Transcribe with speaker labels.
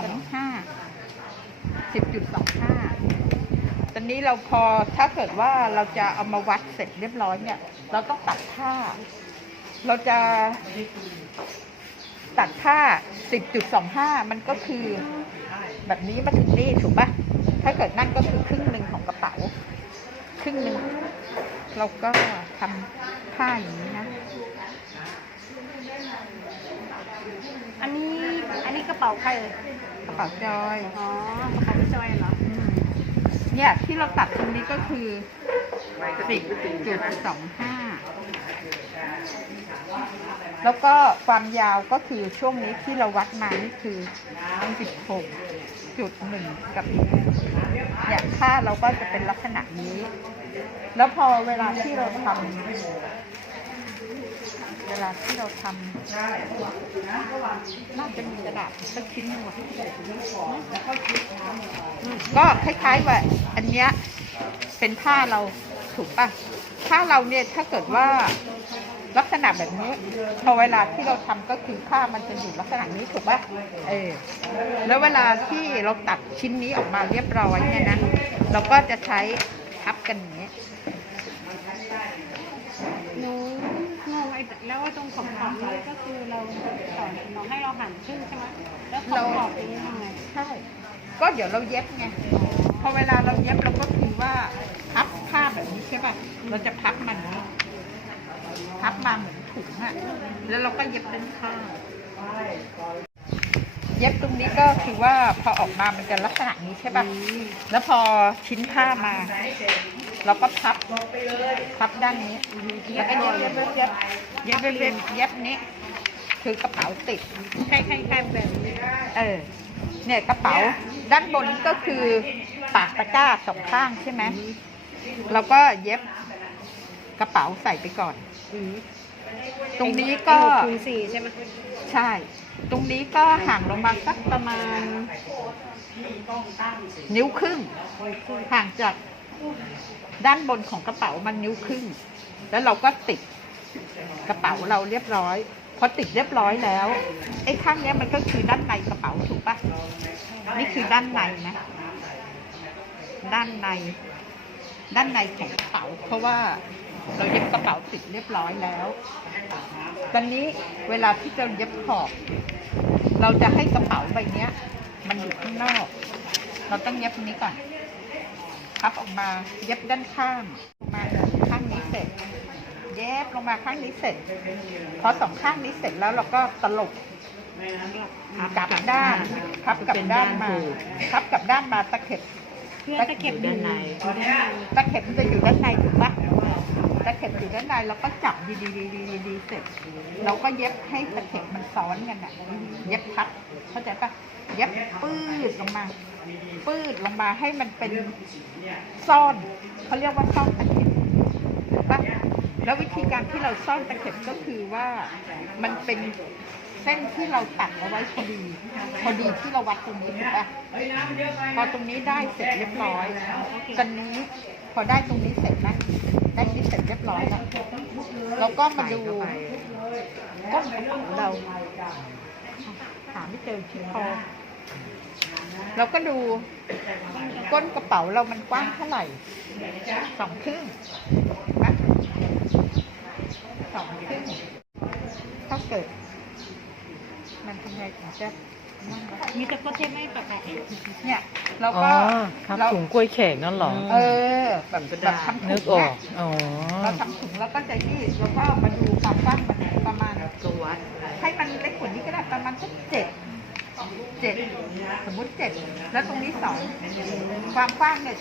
Speaker 1: องห้าสิบจุดสองห้าตอนนี้เราพอถ้าเกิดว่าเราจะเอามาวัดเสร็จเรียบร้อยเนี่ย เราต้องตัดค่า เราจะตัดค่าสิบจุดสองห้ามันก็คือ แบบนี้มาถึงนี่ถูกปะถ้าเกิดนั่นก็คือครึ่งหนึ่งของกระเป๋า ครึ่งหนึ่งเราก็ทำผ้าอย่างนี้นะ
Speaker 2: อันนี้อั นนี้กระเป๋าใครเอ่ย
Speaker 1: กระเป๋าจอย
Speaker 2: อ๋อกระเป๋าพี่จอยเหรอ
Speaker 1: อืมเนี่ยที่เราตัดตรงนี้ก็คือสิบจุดสองห้าแล้วก็ความยาวก็คือช่วงนี้ที่เราวัดมานี่คือสิบหกจุดหนึ่งกับเนี่ยค่าเราก็จะเป็นลักษณะนี้ แล้วพอเวลาที่เราทำ เวลาที่เราทำน่าจะมีกระดาษสักชิ้นหนึ่งก็คล้ายๆว่าอันเนี้ยเป็นผ้าเราถูกปะผ้าเราเนี่ยถ้าเกิดว่าลักษณะแบบนี้พอเวลาที่เราทำก็คือผ้ามันจะอยู่ลักษณะนี้ถูกปะเออแล้วเวลาที่เราตัดชิ้นนี้ออกมาเรียบร้อยเนี่ยนะเราก็จะใช้ทับกันอย่างนี้
Speaker 2: แล้วตรงขอบขอบนี้ก็คือเราสอนน้องให้เราหั่นครึ่งใช่ไหมแล้วขอบขอบนี้ยังไง
Speaker 1: ใช่ก็เดี๋ยวเราเย็บไงพอเวลาเราเย็บเราก็คือว่าพับผ้าแบบนี้ใช่ป่ะเราจะพับมันพับมาเหมือนถุงอะแล้วเราก็เย็บด้านข้างเย็บตรงนี้ก็คือว่าพอออกมามันจะลักษณะนี้ใช่ป่ะ แล้วพอชิ้นผ้ามา เราก็พับพับด้านนี้แล้วก็เย็บเย็บเย็บเย็บเย็บเย็บเย็บนี้ คือกระเป๋าติด
Speaker 2: ใช่ใช่ใช่แบบนี้
Speaker 1: เออ เนี่ยกระเป๋าด้านบนนี้ก็คือปากตะกร้าสองข้างใช่ไหมเราก็เย็บกระเป๋าใส่ไปก่อน
Speaker 2: อืม
Speaker 1: ตรงนี้ก็
Speaker 2: ไอ้หคูณสี่ใช่ไหม
Speaker 1: ใช่ ตรงนี้ก็ห่างลงมาสักประมาณ นิ้วครึ่งห่างจาก ด้านบนของกระเป๋ามันนิ้วครึ่ง แล้วเราก็ติดกระเป๋าเราเรียบร้อย พอติดเรียบร้อยแล้ว ไอ้ข้างนี้มันก็คือด้านในกระเป๋าถูกปะนี่คือด้านในนะ ด้านใน ด้านในของกระเป๋า เพราะว่าเราเย็บกระเป๋าติดเรียบร้อยแล้ว ตอนนี้เวลาที่เราเย็บขอบ เราจะให้กระเป๋าใบนี้มันอยู่ข้างนอก เราต้องเย็บตรงนี้ก่อน พับออกมาเย็บด้านข้างลงมาข้างนี้เสร็จ เย็บลงมาข้างนี้เสร็จ พอสองข้างนี้เสร็จแล้วเราก็ตลบกลับด้านพับกลับด้านมาพับกลับด้านมาตะเข็บ
Speaker 2: ตะเข็บด้านใน
Speaker 1: ตะเข็บมันจะอยู่ด้านในถูกปะตะเข็บอยู่ด้านในเราก็จับดีดีดีดีดีดีเสร็จ เราก็เย็บให้ตะเข็บมันซ้อนกันอะ เย็บพัดเข้าใจปะเย็บปื้ดลงมา ปื้ดลงมาให้มันเป็นซ่อนเขาเรียกว่าซ่อนตะเข็บถูกปะแล้ววิธีการที่เราซ่อนตะเข็บก็คือว่ามันเป็นเส้นที่เราตัดเอาไว้พอดีพอดีที่เราวัดตรงนี้ถูกปะพอตรงนี้ได้เสร็จเรียบร้อยตอนนี้พอได้ตรงนี้เสร็จนะได้ที่เสร็จเรียบร้อยแล้วเราก็มาดูก้นกระเป๋าเราหาไม่เจอที่คอ เราก็ดูก้นกระเป๋าเรามันกว้างเท่าไหร่สองครึ่งนะสองครึ่งถ้าเกิด มันทำไงถึงจะนั่นวะ
Speaker 2: มีแต่โปรเทปไม่ปะแปะ
Speaker 1: เนี่ยเรา
Speaker 3: อ๋อ
Speaker 1: ก็
Speaker 3: ทับ
Speaker 1: เรา
Speaker 3: ถุงกล้วยแขกนั่นเหรอ
Speaker 1: เออ แบบแบบทำถุ
Speaker 3: นึ
Speaker 1: ง
Speaker 3: กออ
Speaker 1: เนี่ย
Speaker 3: กอ๋อ
Speaker 1: เราทำถุงแล้วก็จะยืดแล้วก็มาดูความกว้างมันประมาณตัวให้มันเล็กกว่านี้ก็ได้ประมาณสักเจ็ดเจ็ดสมมุติเจ็ด แล้วตรงนี้สองความกว้างเนี่ย